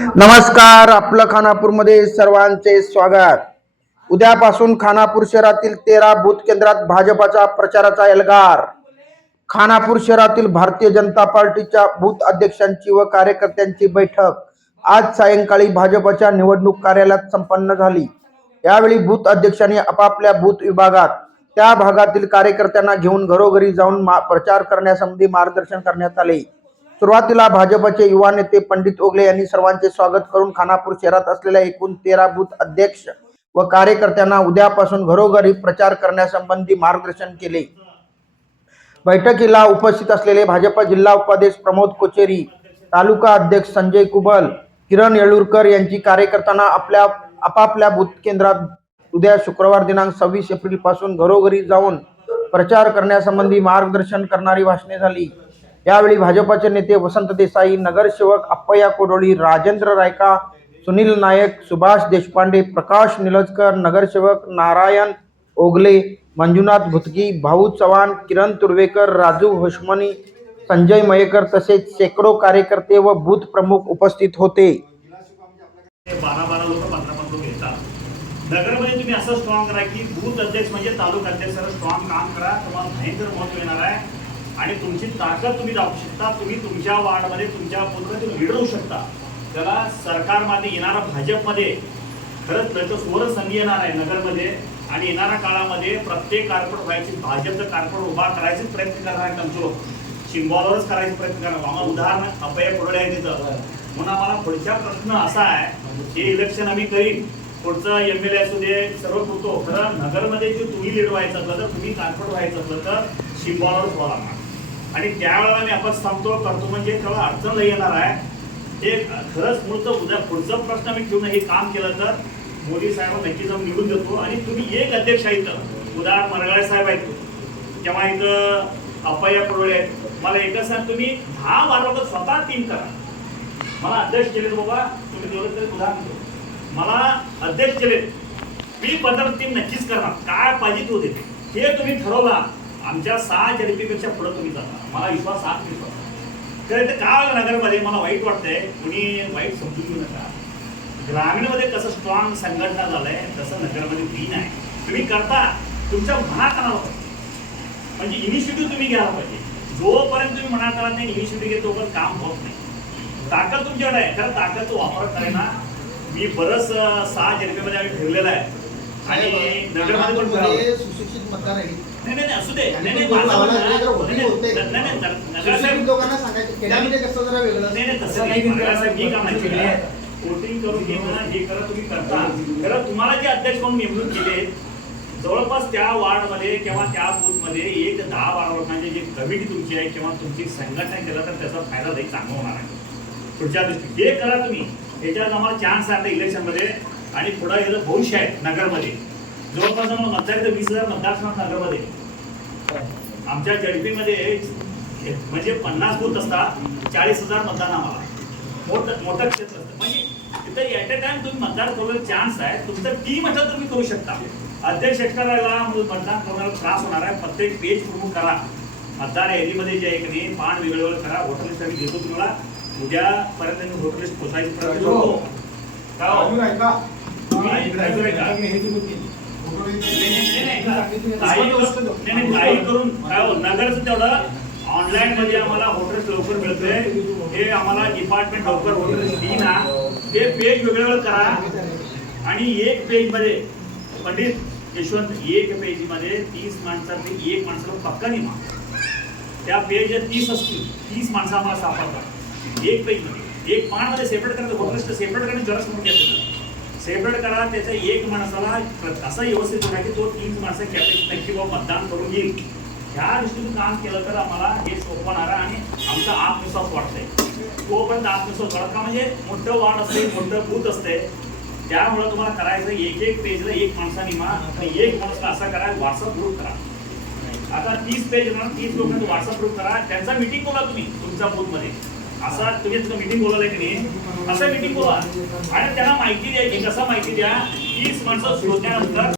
नमस्कार आपलं खानापूरमध्ये सर्वांचे स्वागत. उद्यापासून खानापूर शहरातील तेरा बूथ केंद्रात भाजपाचा प्रचाराचा एल्गार. खानापूर शहरातील भारतीय जनता पार्टीच्या बूथ अध्यक्षांची व कार्यकर्त्यांची बैठक आज सायंकाळी भाजपच्या निवडणूक कार्यालयात संपन्न झाली. यावेळी बूथ अध्यक्षांनी आपापल्या बूथ विभागात त्या भागातील कार्यकर्त्यांना घेऊन घरोघरी जाऊन मा- प्रचार करण्यासंबंधी मार्गदर्शन करण्यात आले. सुरुवातीला भाजपचे युवा नेते पंडित ओगले यांनी सर्वांचे स्वागत करून खानापूर शहरात असलेल्या एकूण तेरा बूथ अध्यक्ष व कार्यकर्त्यांना उद्यापासून घरोघरी प्रचार करण्यासंबंधी मार्गदर्शन केले. बैठकीला उपस्थित असलेले भाजप जिल्हा उपाध्यक्ष प्रमोद कोचेरी तालुका अध्यक्ष संजय कुबल किरण येळूरकर यांची कार्यकर्त्यांना आपल्या आपापल्या बूथ केंद्रात उद्या शुक्रवार दिनांक सव्वीस एप्रिलपासून घरोघरी जाऊन प्रचार करण्यासंबंधी मार्गदर्शन करणारी भाषणे झाली. यावेळी भाजपाचे नेते वसंत देसाई नगरसेवक अप्पया कोडोळी राजेंद्र रायका सुनील नायक सुभाष देशपांडे प्रकाश निलजकर नगरसेवक नारायण ओगले मंजुनाथ भुतकी भाऊ चव्हाण किरण तुर्वेकर राजू होशमनी संजय मयेकर तसेच शेकडो कार्यकर्ते व बूथ प्रमुख उपस्थित होते. बारा बारा लोक पंधरा पंधरा लोक नगरमध्ये तुम्ही असं स्ट्रॉंग करा की बूथ अध्यक्ष म्हणजे तालुका अध्यक्षाला स्ट्रॉंग काम करा. तुम्हाला भयंकर महत्त्व येणार आहे. आणि तुमची ताकद तुम्ही दाखवू शकता तुम्ही तुमच्या वार्डमध्ये तुमच्या लीडर होऊ शकता. त्याला सरकारमध्ये येणारा भाजपमध्ये खरंच त्याचं सुवर्ण संधी येणार आहे नगरमध्ये. आणि येणाऱ्या काळामध्ये प्रत्येक कार्पोरेट व्हायची भाजपचं कार्पोरेट उभा करायचे प्रयत्न करणार आहेत आमचे. लोक शिंगोलावरच करायचे प्रयत्न करणार आम्हाला उदाहरण अपया पुढे आहे तिथं. म्हणून आम्हाला पुढचा प्रश्न असा आहे हे इलेक्शन आम्ही करीन. पुढचं एम एल ए असू दे सर्व करतो खरं नगरमध्ये जे तुम्ही लीड व्हायचं असलं तर तुम्ही कार्पोरेट व्हायचं असलं तर शिंगोलावरच व्हावं लागणार. आणि त्यावेळेला मी आपण सांगतो करतो म्हणजे तेव्हा अडचण लई येणार आहे. हे खरंच पुढचं उद्या पुढचा प्रश्न मी ठेवून हे काम केलं तर मोदी साहेब नक्कीच जाऊन निवडून देतो. आणि तुम्ही एक अध्यक्ष आहे इथं. उदाहरण मरगाळे साहेब आहेत. किंवा इथं अपया पडोळे आहेत. मला एकच सांग तुम्ही दहा वारं स्वतः तीन करा. मला अध्यक्ष केलेत बाबा तुम्ही दोघं तरी उदाहरण द्या. मला अध्यक्ष केलेत. मी पंधरा तीन नक्कीच करणार. काय पाहिजे तो देते. हे तुम्ही ठरवला. आमच्या सहा पेक्षा पुढे तुम्ही जाता. मला विश्वास सात विश्वास तर इथे काय होतं नगरमध्ये मला वाईट वाटतंय कुणी वाईट समजून घेऊ नका. ग्रामीणमध्ये कसं स्ट्रॉंग संघटना झालंय तसं नगरमध्ये ती नाही. तुम्ही करता तुमच्या मनात आणावं पाहिजे. म्हणजे इनिशिएटिव्ह तुम्ही घ्यायला पाहिजे. जोपर्यंत तुम्ही मनात आला नाही इनिशिएटिव्ह घेतो तोपर्यंत काम होत नाही. ताकद तुमच्याकडे आहे. खरं ताकदचा वापर करायला मी बरंच सहा मध्ये आम्ही फिरलेला आहे. आणि नगरमध्ये पण सुशिक्षित मतदार आहे नाही नाही असू दे. माझं लोकांना सांगायचं खेड्यामध्ये कसं जरा वेगळं नाही नाही तसं नाही. नगरसाहेब ही काम नाही वोटिंग करून हे ना हे करा तुम्ही करता. खरं तुम्हाला जे अध्यक्ष म्हणून नेमणूक केले जवळपास त्या वार्डमध्ये किंवा त्या बूथमध्ये एक दहा बारा लोकांची जी कमिटी तुमची आहे किंवा तुमची संघटना केलं तर त्याचा फायदा लई चांगला होणार आहे. पुढच्या दृष्टी हे करा तुम्ही. याच्यात आम्हाला चान्स आहे आता इलेक्शनमध्ये आणि पुढं याचं भविष्य आहे नगरमध्ये. जवळपास मतदार तर वीस हजार मतदारसंघ नगरमध्ये. आमच्या जडपीमध्ये म्हणजे पन्नास बूथ असतात चाळीस हजार मतदान आम्हाला. मोठं मोठं क्षेत्र असतं. म्हणजे तिथं ॲट अ टाइम तुम्ही मतदान करू चान्स आहे. तुमचं टीम असं तुम्ही करू शकता. अध्यक्ष एक्स्ट्राला मतदान करण्याला त्रास होणार आहे. प्रत्येक पेज प्रमुख करा. मतदार यादीमध्ये जे आहे की नाही पान वेगळं करा. वोटर लिस्ट आम्ही देतो तुम्हाला. उद्यापर्यंत मी वोटर लिस्ट पोचायची प्रयत्न करतो हो? का? काही करून- नाही, काही करून काय हो, तेवढं ऑनलाईन मध्ये आम्हाला हॉटेल्स लवकर मिळतंय हे आम्हाला डिपार्टमेंट लवकर वोटर्स देईना ते पेज वेगळं करा आणि एक पेजमध्ये पंडित यशवंत एक पेजमध्ये तीस माणसांपैकी एक माणसाला पक्का निमा त्या पेज तीस असतील तीस माणसं आम्हाला सापडतात एक पेजमध्ये एक पानमध्ये सेपरेट करायचं हॉटेल्स सेपरेट करणे जरा मोठी असेल सेपरेट करा त्याचा एक माणसाला असं व्यवस्थित होणार की तो तीन माणसं कॅपॅसिटी नक्की बाबा मतदान करून घेईल. ह्या दृष्टीने काम केलं तर आम्हाला हे सोपं होणार आहे आणि आमचा आत्मविश्वास वाढतंय. तोपर्यंत आत्मविश्वास वाढत का म्हणजे मोठं वाढ असते मोठं बूथ असते. त्यामुळे तुम्हाला करायचं एक एक पेजला एक माणसाने मा आणि एक माणसाला असा करा व्हॉट्सअप ग्रुप करा. आता तीस पेज ना तीस लोकांना व्हॉट्सअप ग्रुप करा. त्यांचा मिटिंग बोला तुम्ही तुमच्या बूथमध्ये असा तुम्ही तिथं मिटिंग बोलवलंय की नाही असं मिटिंग बोला आणि त्यांना माहिती द्यायची कसं माहिती द्या तीस माणसं शोधल्यानंतर